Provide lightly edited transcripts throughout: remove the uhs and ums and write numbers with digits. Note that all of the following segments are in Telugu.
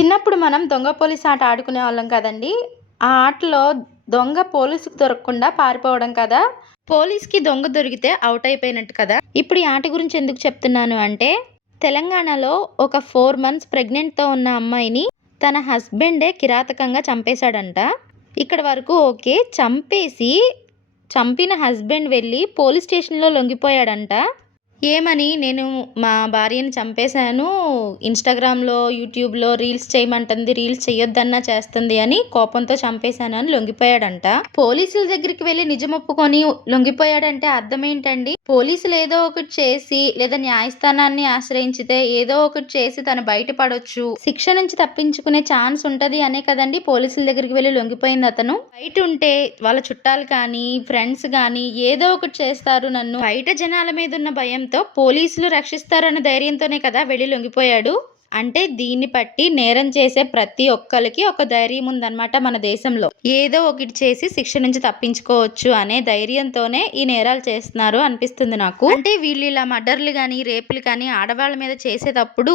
చిన్నప్పుడు మనం దొంగ పోలీస్ ఆట ఆడుకునే వాళ్ళం కదండీ! ఆ ఆటలో దొంగ పోలీసుకి దొరకకుండా పారిపోవడం కదా! పోలీస్‌కి దొంగ దొరికితే ఔట్ అయిపోయినట్టు కదా! ఇప్పుడు ఈ ఆట గురించి ఎందుకు చెప్తున్నాను అంటే, తెలంగాణలో ఒక 4 మంత్స్ ప్రెగ్నెంట్‌తో ఉన్న అమ్మాయిని తన హస్బెండే కిరాతకంగా చంపేశాడంట. ఇక్కడి వరకు ఓకే. చంపిన హస్బెండ్ వెళ్లి పోలీస్ స్టేషన్‌లో లొంగిపోయాడంట. ఏమని, నేను మా భార్యని చంపేశాను. ఇన్‌స్టాగ్రామ్‌లో, యూట్యూబ్‌లో రీల్స్ చేయమంటుంది. రీల్స్ చెయ్యొద్దన్నా చేస్తుంది అని కోపంతో చంపేశాను అని లొంగిపోయాడంట. పోలీసుల దగ్గరికి వెళ్లి నిజం ఒప్పుకొని లొంగిపోయాడంటే అర్థం ఏంటండి? పోలీసులు ఏదో ఒకటి చేసి లేదా న్యాయస్థానాన్ని ఆశ్రయించితే ఏదో ఒకటి చేసి తను బయటపడొచ్చు. శిక్ష నుంచి తప్పించుకునే ఛాన్స్ ఉంటది అనే కదండీ పోలీసుల దగ్గరికి వెళ్లి లొంగిపోయింది అతను. బయట ఉంటే వాళ్ళ చుట్టాలు కానీ, ఫ్రెండ్స్ గానీ ఏదో ఒకటి చేస్తారు నన్ను. బయట జనాల మీద ఉన్న భయంతో పోలీసులు రక్షిస్తారన్న ధైర్యంతోనే కదా వెళ్లి లొంగిపోయాడు. అంటే దీన్ని బట్టి నేరం చేసే ప్రతి ఒక్కళ్ళకి ఒక ధైర్యం ఉందన్నమాట మన దేశంలో. ఏదో ఒకటి చేసి శిక్ష నుంచి తప్పించుకోవచ్చు అనే ధైర్యంతోనే ఈ నేరాలు చేస్తున్నారు అనిపిస్తుంది నాకు. అంటే వీళ్ళు ఇలా మర్డర్లు కానీ, రేపులు కానీ ఆడవాళ్ళ మీద చేసేటప్పుడు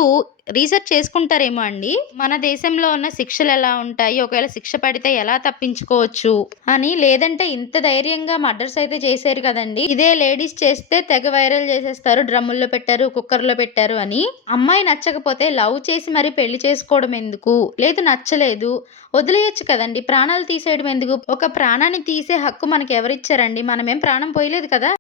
రీసెర్చ్ చేసుకుంటారేమో అండి. మన దేశంలో ఉన్న శిక్షలు ఎలా ఉంటాయి, ఒకవేళ శిక్ష పడితే ఎలా తప్పించుకోవచ్చు అని. లేదంటే ఇంత ధైర్యంగా మర్డర్స్ అయితే చేశారు కదండి. ఇదే లేడీస్ చేస్తే తెగ వైరల్ చేసేస్తారు. డ్రమ్ముల్లో పెట్టారు, కుక్కర్లో పెట్టారు అని. అమ్మాయి నచ్చకపోతే లవ్ చేసి మరి పెళ్లి చేసుకోవడం ఎందుకు? లేదు నచ్చలేదు వదిలేయొచ్చు కదండి. ప్రాణాలు తీసేయడం ఎందుకు? ఒక ప్రాణాన్ని తీసే హక్కు మనకి ఎవరిచ్చారండి? మనమేం ప్రాణం పోయలేదు కదా.